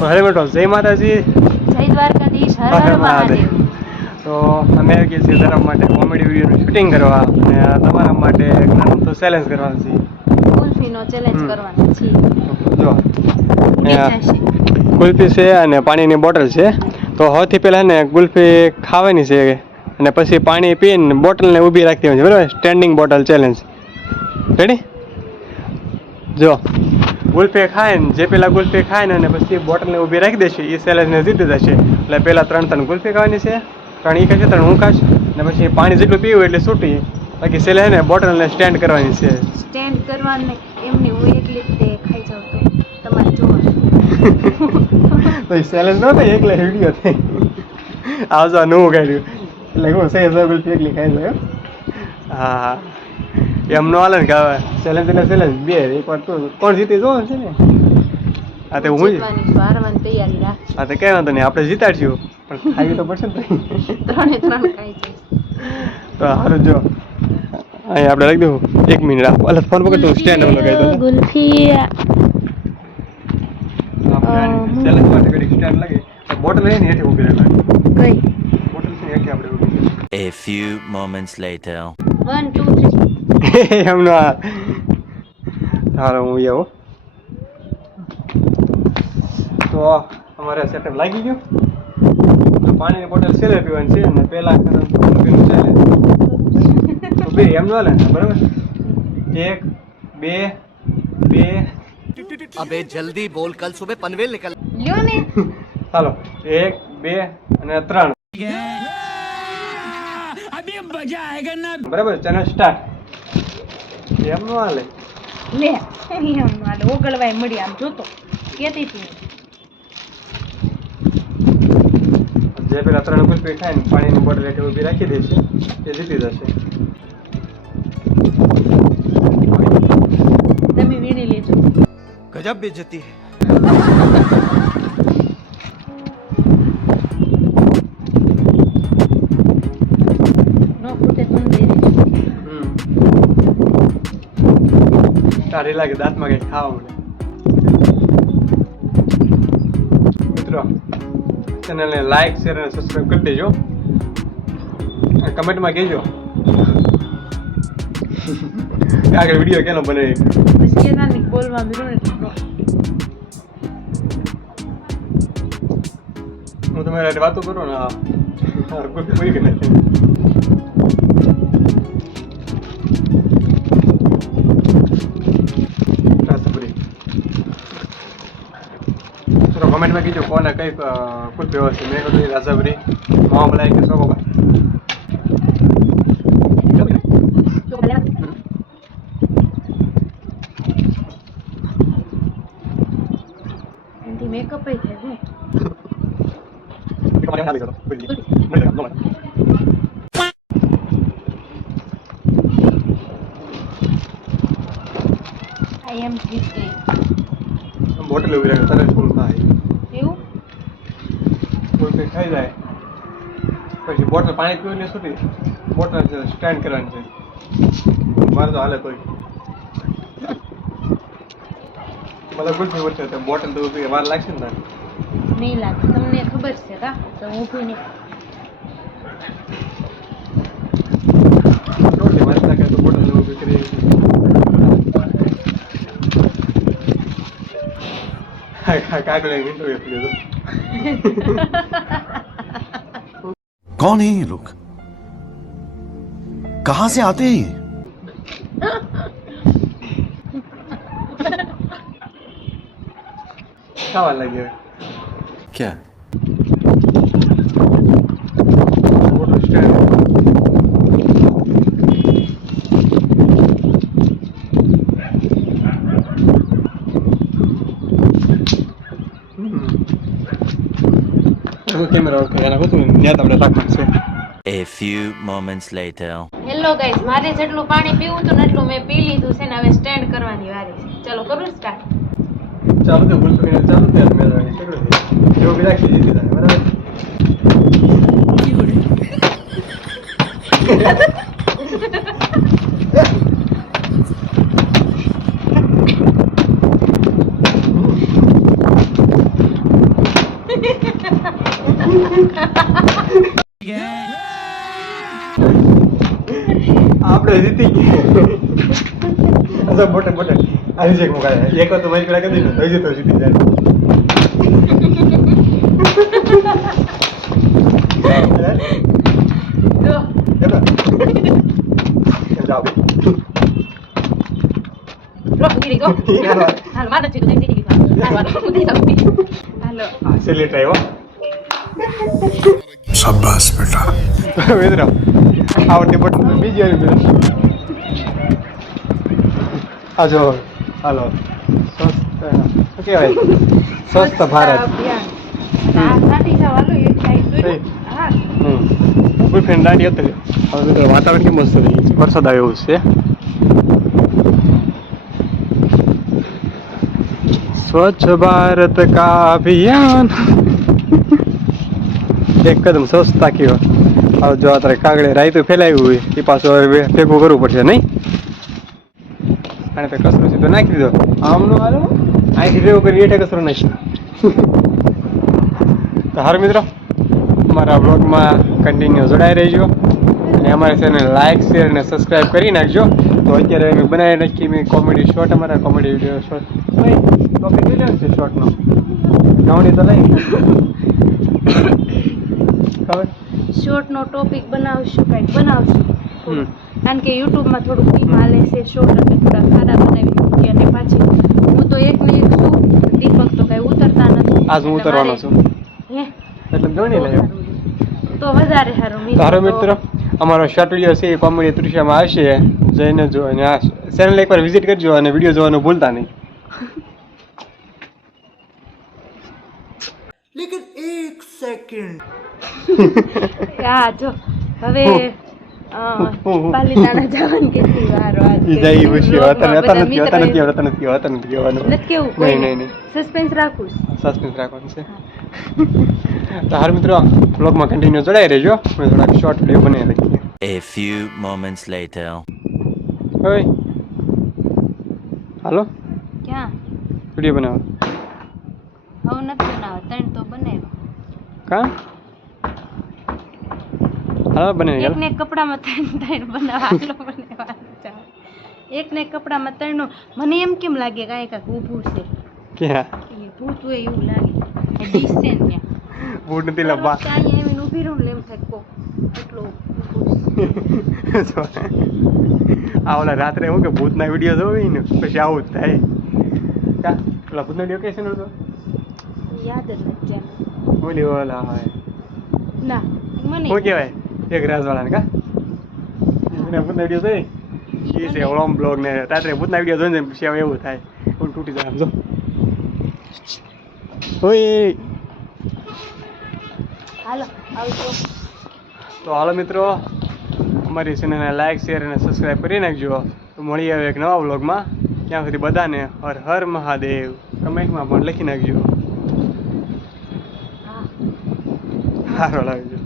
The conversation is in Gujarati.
હરે બેઠો જય માતાજી, જય દ્વારકાધીશ, હર હર હર મહાદેવ. મહાદેવ. તો અમે આવી ગયા છીએ તમારા માટે કોમેડી વિડીયોનું શૂટિંગ કરવા અને તમારા માટે એક નાનું તો ચેલેન્જ કરવાનું છે. કુલ્ફીનો ચેલેન્જ કરવાનો છે. જો ઉડી જશે. કુલ્ફી છે અને પાણીની બોટલ છે. તો સૌથી પહેલાં ને કુલ્ફી ખાવાની છે અને પછી પાણી પીને બોટલને ઊભી રાખી દેવાની છે, બરાબર? Standing bottle challenge. રેડી? જો ગુલ્ફી ખાય ને જે પેલા ગુલ્ફી ખાય ને અને પછી બોટલને ઊભી રાખી દેશે એ ચેલેન્જને જીતી જશે. એટલે પહેલાં 3 ગુલ્ફી ખાવાની છે, 3 એ ખાશે, 3 હું ખાશ ને પછી પાણી જેટલું પીવું એટલે છૂટી. બાકી છેલ્લે ને બોટલને સ્ટેન્ડ કરવાની છે. સ્ટેન્ડ કરવાનું એમની હું એકલી તે ખાઈ જાઉં તો તમારે જોવાનું. તો એ ચેલેન્જ ન થાય, એકલા વિડીયો થાય. આવજો નવું કાઢ્યું એટલે હું સહી ગુલ્ફી એકલી ખાઈ જાય. હા, એમ ન હાલે ને કે હવે ચેલેન્જ એટલે ચેલેન્જ બે એકવાર તો કોણ જીતી જોવાનું છે ને. હા તે હું જીતવાની છું, હારવાની તૈયારી રાખ. હા તો કઈ વાંધો નહીં, આપણે જીતાડશું પણ ખાવી તો પડશે ને. 3 ખાઈ જઈશ. તો સારું, જો અહીં આપણે લખી દઉં 1 મિનિટ અલગ ફોન પકડ તું સ્ટેન્ડ લગાવી દઉં. ગુલ્ફી ચેલેન્જ માટે કરી સ્ટેન્ડ લાગે બોટલ લઈને હેઠે ઊભી રહેવાની. કઈ બોટલ છે હેઠે આપણે ઊભી. A few moments later. 1 2 3 એમનો હાલો હું આવું. તો અમારે સેટઅપ લાગી ગયું. તો પાણીની બોટલ છેલ્લે પીવાની છે અને પહેલા પીવાનું ચાલે તો બે એમ ન હાલે ને, બરાબર? 1 2 2 अबे जल्दी बोल, कल सुबह पनवेल निकल. લ્યો ને. ચાલો 1 2 અને 3. બરાબર, ચેનલ સ્ટાર્ટ. એમ ન હાલે. લે એમ મારે ઓગળવાય મળી આમ જોતો કેતી હતી. જે પેલા 3 ગુલ્ફી ખાય ને પાણીની બોટલ હેઠે ઊભી રાખી દેશે એ જીતી જશે. તમે વીણી લેજો. गजब बेइज्जती है. નો ફૂટે તમે દઈ દેજો. સારી લાગે, દાંતમાં કંઈક ખાવા મળે. મિત્રો ચેનલને લાઈક શેર અને સબસ્ક્રાઈબ કરી દેજો. કમેન્ટમાં કહેજો આગળ વિડીયો કેનો બને. પછી કેતા ને બોલવા મીરો ને તો હું તમારી હારે વાતો કરું ને. હા ગુલ્ફી પૂરી કરી નાખી. ચલો કમેન્ટમાં કીધું કોને કઈ કુલ્ફી વ્યવસ્થિત. મેં કીધું રાજાપુરી, મોહમ્મલાઈ કે સોગોબા. એનથી મેકઅપ ય થાય હું. આઈ એમ જીત ગઈ. બોટલ ઉભી રાખે તરત ફૂલ થાય. એવું કુલ્ફી ખાઈ જાય પછી બોટલ પાણી પીવું એટલે છૂટી. બોટલ સ્ટેન્ડ કરવાની છે. મારે તો હાલે કોઈ બધા ગુલ્ફી વચ્ચે તો બોટલ તો ઊભી વાર લાગશે ને તારે. નહીં લાગે, તમને ખબર છે કા તો હું કોઈ નહીં. રોટલી વાર લાગે તો બોટલ ઊભી કરી. કાગળે ઇન્ટરવ્યુ પીડ્યો તો. कौन है ये लोग? कहां से आते हैं ये? ખાવા લાગ્યો क्या? Bottle stand. કેમેરા ઓકે એના હતું ત્યાં આપણે રાખવાનું છે. A few moments later. Hello guys, મારે જેટલું પાણી પીવું હતું ને એટલું મેં પી લીધું છે ને હવે સ્ટેન્ડ કરવાની વારી છે. ચલો કરું સ્ટાર્ટ. ચાલુ તો ગુલ્ફી ચાલુ ત્યારે મેં શરૂ થઈ જેવો બી રાખી દીધી તને, બરાબર? આપણે જીતી ગયા અચ્છા બોટલ આવી છે મુકાય એક તો મારી પેલા કરી દીધું તો જીતી જાય જો જાઓ રો ગીરી ગો હાલ મારો છે તો જીતી ગયો હાલ મારો ઉધી આવતી હાલો સેલેટ આવ્યો शाबाश बेटा મિત્રો આવડતી બોટલ બીજી આવી મિત્રો આ જો હાલો સ્વસ્થ શું કહેવાય સ્વસ્થ ભારત હા સાટી જાવ હાલો એક સાઈડ જોઈ હા કોઈ ફ્રેન્ડ દાંડી હતો હવે મિત્રો વાતાવરણ કેમ મસ્ત થઈ ગયું વરસાદ આવ્યો એવું છે સ્વચ્છ ભારત કા અભિયાન એક કદમ સ્વચ્છતા કયો હવે જો અત્યારે કાગડે રાયતું ફેલાવ્યું હોય એ પાછું હવે ભેગું કરવું પડશે નહીં અને તો કચરો સીધો નાખી દીધો આમનો હાલો અહીંથી ભેગું કરી એટલે કચરો નાખી તો હારું મિત્રો અમારા બ્લોગમાં કન્ટિન્યુ જોડાઈ રહેજો અને અમારી ચેનલ લાઇક શેર અને સબસ્ક્રાઈબ કરી નાખજો તો અત્યારે અમે બનાવી નાખીએ મેં કોમેડી શોર્ટ અમારા કોમેડી વિડીયો શોર્ટ ટોપિક લઈ લેવાનું છે શોર્ટનો ગાવડી તો લઈ ખબર શોર્ટ નો ટોપિક બનાવશું કંઈક બનાવશું કારણ કે યુટ્યુબમાં થોડુંક ટીમ હાલે છે શોર્ટ એટલે થોડા ખાડા બનાવી મૂકીએ અને પાછી હું તો એક ને એક છું દીપક તો કઈ ઉતરતા નથી આજ હું ઉતરવાનો છું હે એટલે ગણી લેજો તો વધારે સારું તારો મિત્રો અમારો શોર્ટ વિડીયો છે એ કોમેડી તૃશ્યમાં આવશે જઈને જો અને આ ચેનલ એકવાર વિઝિટ કરજો અને વિડીયો જોવાનું ભૂલતા નહીં लेकिन एक सेकंड હા જો હવે પાલીતાણા જવાનું કેટલી વાર વાત ઈ જાય વિશે હતા નથી કહેવાનું નથી કેવું કોઈ નહીં સસ્પેન્સ રાખું સસ્પેન્સ રાખવાનું છે તો હાર મિત્રો બ્લોગમાં કન્ટિન્યુ જોડાઈ રહેજો મેં થોડાક શોર્ટ વિડીયો બનાવી લખીએ A few moments later. હવે હાલો ક્યાં વિડીયો બનાવો હવે નથી બનાવવા ત્રણ તો બનાવ્યા કા હાલો બનાવી એક ને એક કપડામાં ત્રણ બનાવવા આટલો બનાવવાનું ચાલે એક ને એક કપડામાં ત્રણનું મને એમ કેમ લાગે કાંઈ કાંઈક ઊભું છે ક્યાં એ ભૂત હોય એવું લાગે એ ડીશ છે ને ત્યાં બૂટ નથી લબા ત્યાં એમ ઊભી રહું ને એમ થાય કો એટલો આ ઓલા રાત્રે હું કે ભૂતના વિડીયો જોઈ ને પછી આવું જ થાય કા ઓલા ભૂતનો વિડીયો કે છે ને તો યાદ જ નથી જેમ બોલી ઓલા હોય ના મને શું કહેવાય એક રાજવાળાને કા એને ભૂતના વિડીયો જોઈ એ છે ઓળમ બ્લોગ ને રાત્રે ભૂતના વિડીયો જોઈને પછી હવે એવું થાય હું તૂટી જાય સમજો ઓય હાલો આવજો તો હાલો મિત્રો અમારી ચેનલને લાઈક શેર અને સબસ્ક્રાઈબ કરી નાખજો તો મળીએ હવે એક નવા વ્લોગમાં ત્યાં સુધી બધાને હર હર મહાદેવ કમેન્ટમાં પણ લખી નાખજો સારો લાગજો